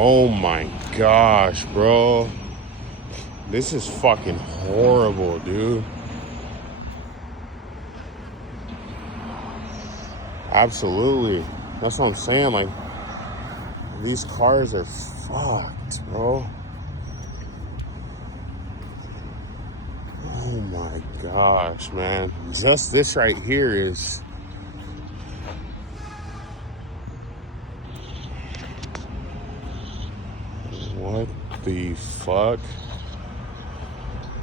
Oh my gosh, bro. This is fucking horrible, dude. Absolutely. That's what I'm saying. Like, these cars are fucked, bro. Oh my gosh, man. Just this right here is. What the fuck?